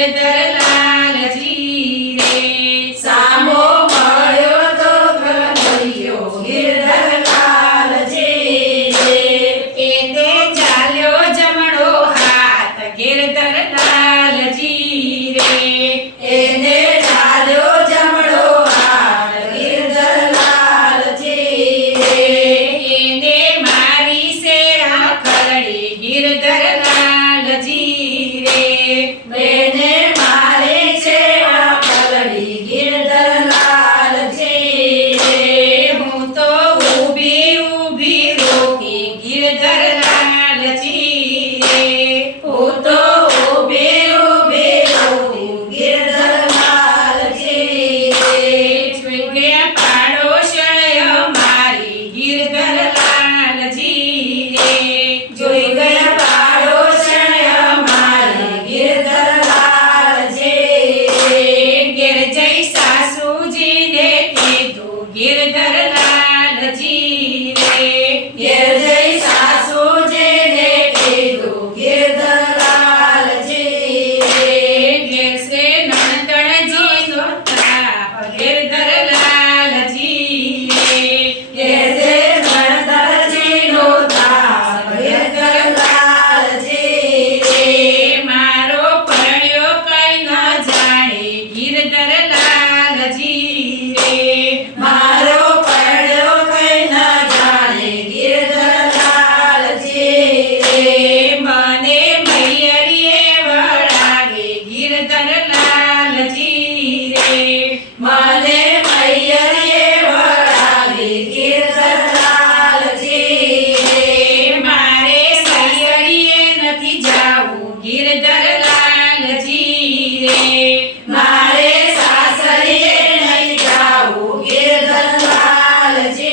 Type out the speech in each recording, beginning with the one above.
ગિરધરલાલજી રે સામો મળ્યો તો કનૈયો ગિરધરલાલજી રે એને ચાલ્યો જમણો હાથ ગિરધરલાલજી રે એને ચાલ્યો જમણો હાથ ગિરધરલાલજી રે એને મારી સેવા કરડી ગિરધરલાલજી રે બેને મારી સેવા કરડી ગિરધરલાલજી રે હું તો ઊભી ઊભી રોકી ગિરધરલાલજી રે હું તો ઊભી ઊભી રોઉં ગિરધરલાલજી રે જોઈ ગયા પાડોશણ અમારી ગિરધરલાલજી રે જોઈ ગયા પાડોશણ અમારી ગિરધરલાલજી રે ઘેર જઈ સાસુજીને કીધું ગિરધરલાલજી રે ઘેર જઈ સાસુજીને કીધું ગિરધરલાલજી રે ઘેર સે નણંદણજીનો તાપ ગિરધરલાલજી રે ઘેર જે નણંદજીનો તાપ ગિરધરલાલજી રે મારો પરણ્યો કઈ ન જાણે ગિરધરલાલજી રે મારો પડ્યો કઈ ન જાણે ગિરધરલાલજી રે મને મૈયરીએ વળાવે ગિરધરલાલજી રે મને મૈયરીએ વળાવી ગિરધરલાલજી રે મારે સૈયરીએ નથી જાવું ગિરધરલાલજી રે મારે સાસરીએ નહીં જાવું ગિરધરલાલજી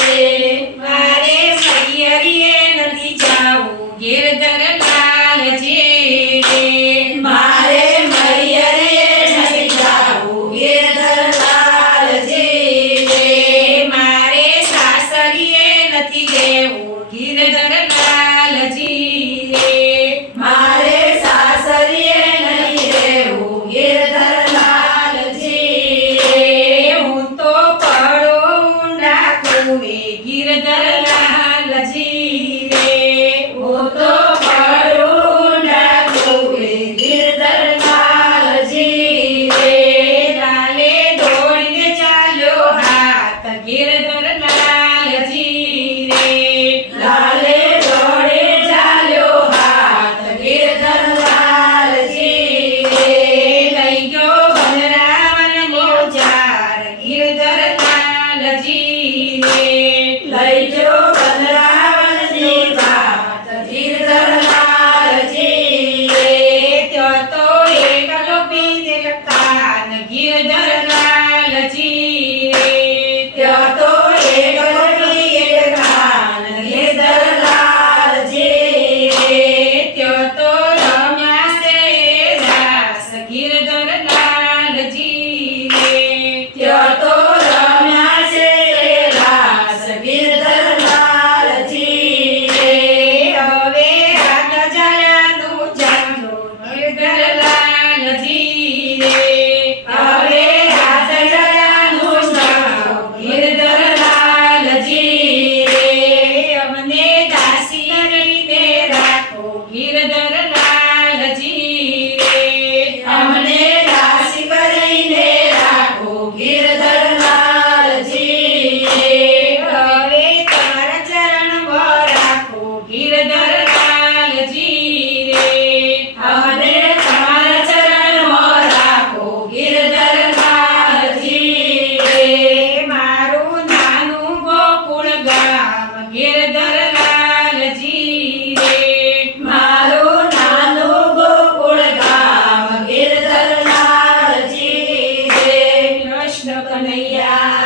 રે મારે સૈયરીએ નથી જાવું ગિરધરલાલજી રે મારે મૈયરીએ નહીં જાવું ગિરધરલાલજી રે મારે સાસરીએ નથી દેવું ગિરધરલાલજી રે મારે સાસરીએ નહીં રહેવું ગિરધરલાલજી રે હું તો પડો ઊંડા કૂવે ગિરધરલાલજી રે હું તો પડું ડાકુએ ગિરધરલાલજી રે લાલે દોડીને ચાલ્યો હાથ ગિરધરલાલજી રે લાલે દોડે ચાલ્યો હાથ ગિરધરલાલજી રે લઈ ગયો બલરાવન મોજાર ગિરધરલાલજી રે લઈ જો બલરાવણની વાત ગિરધરલાલજી રે ત્યો તો એકલો પીને કાન ગિરધરલાલજી રે ત્યાં તો એકલો પીએ કાન ગિરધરલાલજી રે ત્યો તો રમ્યા છે રાસ ગિરધરલાલજી રે ત્યાં તો રમ્યા છે રાસ ગિરધરલાલજી રે હવે હાથ જલાનું જાણો ગિરધરલાલજી રે હવે હાથ જલાનું જાણો ગિરધરલાલજી રે અમને દાસી કરીને રાખો ગિરધરલાલજી રે અમને દાસી કરીને રાખો ગિરધરલાલજી રે હવે તમારા ચરણમાં રાખો ગિરધરલાલજી રે અમને તમારા ચરણમાં રાખો ગિરધરલાલજી રે મારું નાનું ગોકુળ ગામ ગિરધરલાલજી રે મારું નાનું ગોકુળ ગામ ગિરધરલાલજી રે કૃષ્ણ કનૈયા